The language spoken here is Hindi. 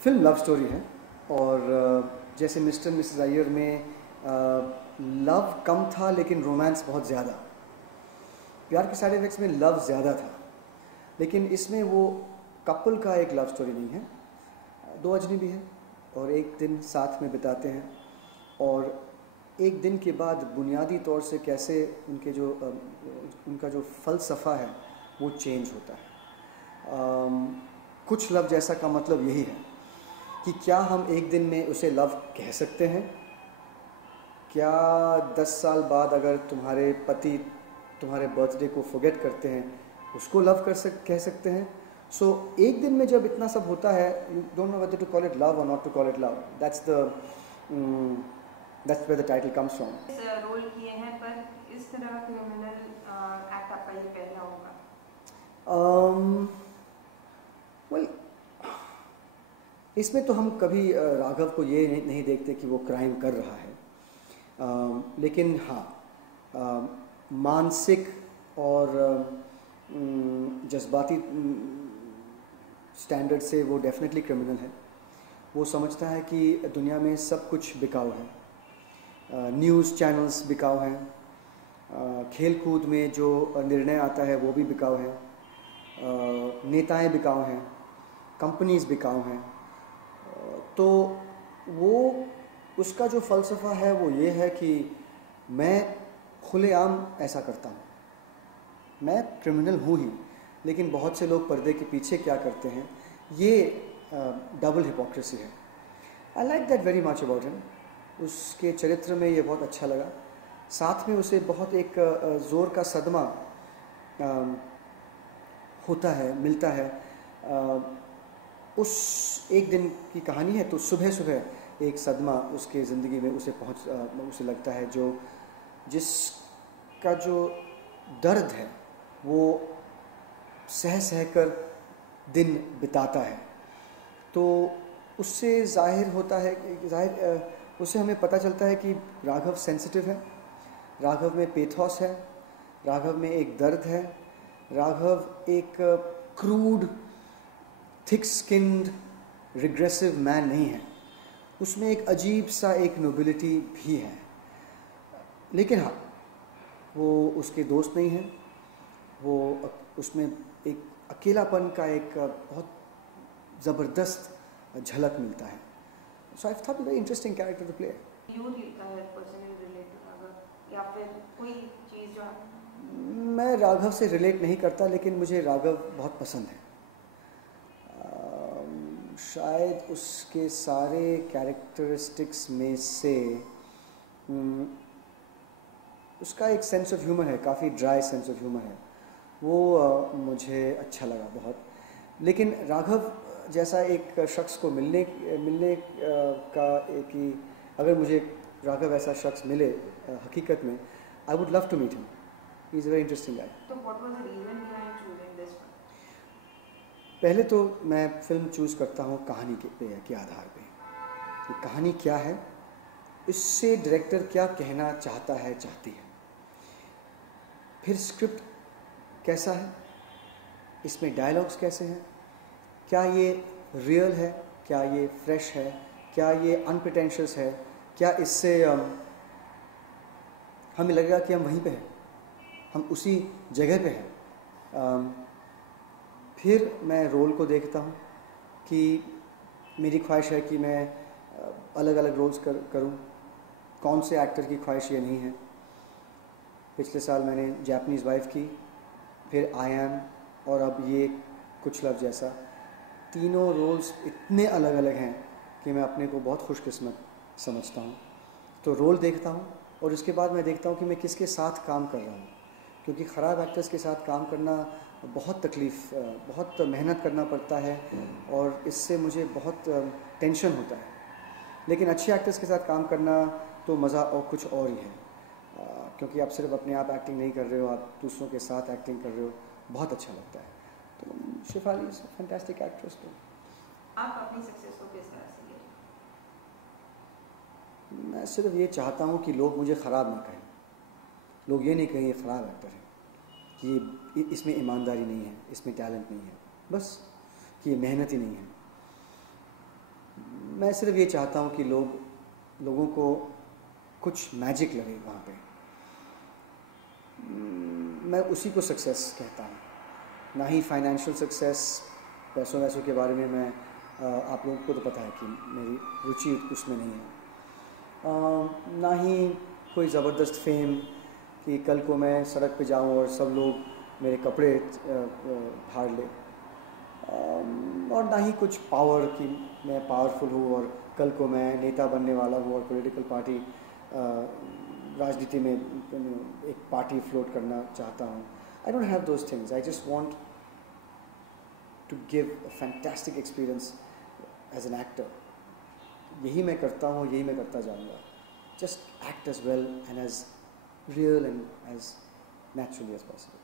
फिल्म लव स्टोरी है और जैसे मिस्टर मिसेस अय्यर में लव कम था लेकिन रोमांस बहुत ज़्यादा। प्यार के साइड इफेक्ट्स में लव ज़्यादा था, लेकिन इसमें वो कपल का एक लव स्टोरी नहीं है। दो अजनबी हैं और एक दिन साथ में बिताते हैं और एक दिन के बाद बुनियादी तौर से कैसे उनका जो फ़लसफ़ा है वो चेंज होता है। कुछ लव जैसा का मतलब यही है कि क्या हम एक दिन में उसे लव कह सकते हैं? क्या 10 साल बाद अगर तुम्हारे पति तुम्हारे बर्थडे को फॉरगेट करते हैं उसको लव कह सकते हैं? सो एक दिन में जब इतना सब होता है, you don't know whether to call it love और not to call it love. That's where the title comes from. Role किए हैं, पर इस तरह क्रिमिनल एक्ट आपका ये पहला होगा? वेल, इसमें तो हम कभी राघव को ये नहीं देखते कि वो क्राइम कर रहा है, लेकिन हाँ, मानसिक और जज्बाती स्टैंडर्ड से वो डेफिनेटली क्रिमिनल है। वो समझता है कि दुनिया में सब कुछ बिकाऊ है, न्यूज़ चैनल्स बिकाऊ हैं, खेल कूद में जो निर्णय आता है वो भी बिकाऊ है, नेताएं बिकाऊ हैं, कंपनीज बिकाऊ हैं। तो वो उसका जो फ़लसफ़ा है वो ये है कि मैं खुलेआम ऐसा करता हूँ, मैं क्रिमिनल हूँ ही, लेकिन बहुत से लोग पर्दे के पीछे क्या करते हैं, ये डबल हिपोक्रेसी है। I like that very much about him. उसके चरित्र में ये बहुत अच्छा लगा। साथ में उसे बहुत एक ज़ोर का सदमा होता है, मिलता है। उस एक दिन की कहानी है, तो सुबह सुबह एक सदमा उसके ज़िंदगी में उसे लगता है, जिसका जो दर्द है वो सह कर दिन बिताता है। तो उससे जाहिर होता है, उससे हमें पता चलता है कि राघव सेंसिटिव है, राघव में पेथोस है, राघव में एक दर्द है, राघव एक crude thick skinned regressive man नहीं है, उसमें एक अजीब सा एक नोबिलिटी भी है। लेकिन हाँ, वो उसके दोस्त नहीं हैं, वो उसमें एक अकेलापन का एक बहुत ज़बरदस्त झलक मिलता है। So I thought very interesting character to play. Personally relate या फिर कोई चीज़ जो मैं राघव से रिलेट नहीं करता, लेकिन मुझे राघव बहुत पसंद है। शायद उसके सारे कैरेक्टरिस्टिक्स में से उसका एक सेंस ऑफ ह्यूमर है, काफ़ी ड्राई सेंस ऑफ ह्यूमर है, वो मुझे अच्छा लगा बहुत। लेकिन राघव जैसा एक शख्स को मिलने का एक ही, अगर मुझे राघव ऐसा शख्स मिले हकीकत में, I would love to meet him. He is a very interesting guy. तो what was the reason behind choosing this one? पहले तो मैं फिल्म चूज़ करता हूँ कहानी के आधार पे कि कहानी क्या है, इससे डायरेक्टर क्या कहना चाहता है, चाहती है। फिर स्क्रिप्ट कैसा है, इसमें डायलॉग्स कैसे हैं, क्या ये रियल है, क्या ये फ्रेश है, क्या ये अनप्रिटेंशियस है, क्या इससे हमें लगेगा कि हम वहीं पे हैं, हम उसी जगह पे हैं। फिर मैं रोल को देखता हूँ कि मेरी ख्वाहिश है कि मैं अलग अलग रोल्स करूँ, कौन से एक्टर की ख्वाहिश ये नहीं है। पिछले साल मैंने जापानीज़ वाइफ की, फिर आई एम, और अब ये कुछ लव जैसा। तीनों रोल्स इतने अलग अलग हैं कि मैं अपने को बहुत खुशकिस्मत समझता हूँ। तो रोल देखता हूँ और उसके बाद मैं देखता हूँ कि मैं किसके साथ काम कर रहा हूँ, क्योंकि ख़राब एक्टर्स के साथ काम करना बहुत तकलीफ़, बहुत मेहनत करना पड़ता है और इससे मुझे बहुत टेंशन होता है। लेकिन अच्छे एक्टर्स के साथ काम करना तो मज़ा और कुछ और ही है, क्योंकि आप सिर्फ अपने आप एक्टिंग नहीं कर रहे हो, आप दूसरों के साथ एक्टिंग कर रहे हो, बहुत अच्छा लगता है। तो शेफाली इज़ फैंटास्टिक एक्ट्रेस। तो आप अपनी सक्सेस को किस तरह से लेते हैं? मैं सिर्फ ये चाहता हूँ कि लोग मुझे ख़राब ना कहें, लोग ये नहीं कहें ये ख़राब एक्टर है, कि इसमें ईमानदारी नहीं है, इसमें टैलेंट नहीं है, बस कि ये मेहनत ही नहीं है। मैं सिर्फ ये चाहता हूँ कि लोगों को कुछ मैजिक लगे वहाँ पे। मैं उसी को सक्सेस कहता हूँ, ना ही फाइनेंशियल सक्सेस। पैसों वैसों के बारे में मैं आप लोगों को तो पता है कि मेरी रुचि उसमें नहीं है। ना ही कोई ज़बरदस्त फेम कि कल को मैं सड़क पे जाऊँ और सब लोग मेरे कपड़े फाड़ ले, और ना ही कुछ पावर कि मैं पावरफुल हूँ और कल को मैं नेता बनने वाला हूँ और पॉलिटिकल पार्टी राजनीति में एक पार्टी फ्लोट करना चाहता हूँ। I don't have those things. I just want to give a fantastic experience as an actor. यही मैं करता हूँ, यही मैं करता जाऊँगा। Just act as well and as real and as naturally as possible.